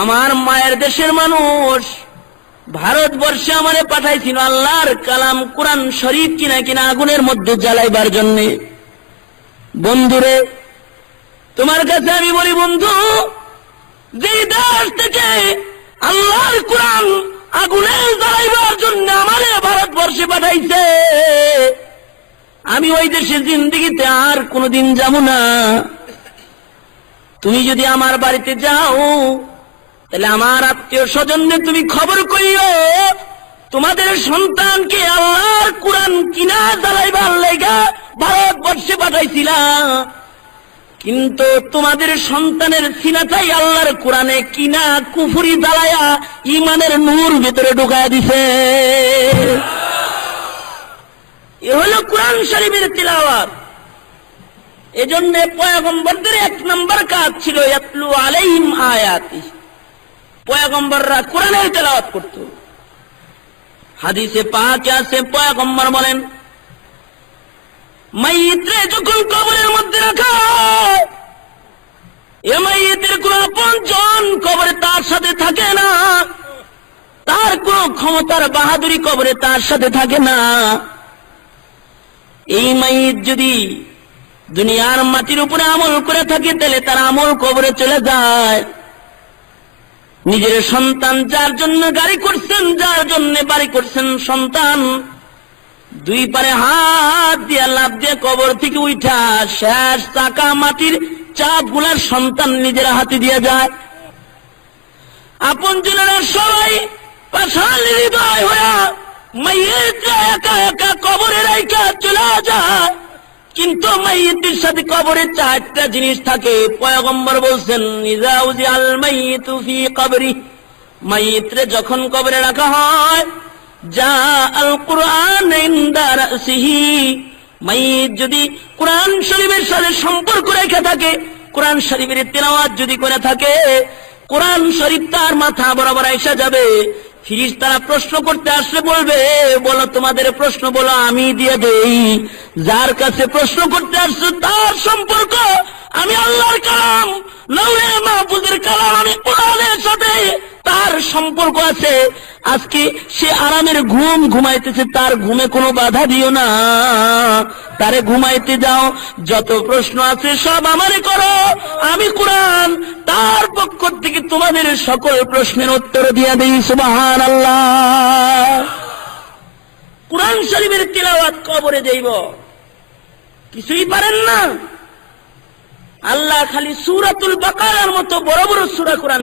আমার মায়ের দেশের মানুষ ভারতবর্ষে আমারে পাঠাইছিল আল্লাহর কালাম কোরআন শরীফ কিনা কিনা আগুনের মধ্যে জ্বালাইবার জন্য। বন্ধুরে, তোমার কাছে আমি বলি বন্ধু, যে দেশ থেকে আল্লাহর কোরআন আগুনে জ্বালাইবার জন্য আমারে ভারতবর্ষে পাঠাইছে, আমি ওই দেশে জিন্দেগিতে আর কোনোদিন যাব না। তুমি যদি আমার বাড়িতে যাও, তাহলে আমার আত্মীয় স্বজনদের তুমি খবর করিও, তোমাদের সন্তানকে আল্লাহর কোরআন কিনা জ্বালাইবার লাগা ভারতবর্ষে পাঠাইছিলাম, কিন্তু তোমাদের সন্তানের সিনাটাই আল্লাহর কোরআনে কিনা কুফরি জ্বালায়া ইমানের নূর ভেতরে ঢুকায় দিছে। এ হলো কোরআন শরীফের তিলাওয়াত। এজন্য পয়গম্বরদের 1 নম্বর কাজ ছিল ইয়াতলু আলাইহিম আয়াতি, পয়গম্বররা কোরআনের তেলাওয়াত করত। হাদিসে পাকে আছে, পয়গম্বর বলেন, মাইয়িতরে যখন কবরের মধ্যে রাখা হয়, এ মাইয়িতের কোন আপনজন কবরে তার সাথে থাকে না, তার কোন ক্ষমতার বাহাদুরি কবরে তার সাথে থাকে না। এই মাইয়িত যদি দুনিয়ার মাটির উপরে আমল করে থাকে, তাহলে তার আমল কবরে চলে যায়। নিজের সন্তান যার জন্য গাড়ি করছেন, যার জন্য বাড়ি করছেন, সন্তান 2 পারে হাত দিয়ে লাফ দিয়ে কবর থেকে উঠা শেষ চাকা মাটির চাপ গুলার সন্তান নিজের হাতে দিয়ে যায়। আপন জনেরা সবাই পাষাণ হৃদয় হয়ে মাইয়িতরা একা একা কবরে রাইখা চলে যায়, কিন্তু মাইয়িতের সাথে কবরে 4টা জিনিস থাকে। পয়গম্বর বলছেন, ইযা উযিআল মাইয়িতু ফি কবরি, মাইয়িতরে যখন কবরে রাখা হয়, যা আল কুরআন ইনদা রাসিহি, মাইয়িত যদি কোরআন শরীফের সাথে সম্পর্ক রেখে থাকে, কোরআন শরীফের তেলাওয়াত যদি করে থাকে, কোরআন শরীফ তার মাথা বরাবর এসে যাবে। ফেরেশতারা প্রশ্ন করতে আসলে বলবে, বলো তোমাদের প্রশ্ন বলো, আমি দিয়ে দেই। যার কাছে প্রশ্ন করতে আসছে তার সম্পর্ক আমি আল্লাহর কালাম লৌহে মাহফুজের কালাম, আমি কোরআনের সাথে তার সম্পর্ক আছে। আজকে সে আরামের ঘুম ঘুমাইতেছে, তার ঘুমে কোনো বাধা দিও না, তারে ঘুমাইতে দাও। যত প্রশ্ন আছে সব আমারে করো, আমি কোরআন তার পক্ষ থেকে তোমাদের সকল প্রশ্নের উত্তর দিয়ে দেই। সুবহানাল্লাহ। কোরআন শরীফের তিলাওয়াত কবরে যাইব, কিছুই পারেন না। আল্লাহ খালি সূরাতুল বাকারার মতো বড় বড় সূরা কোরআন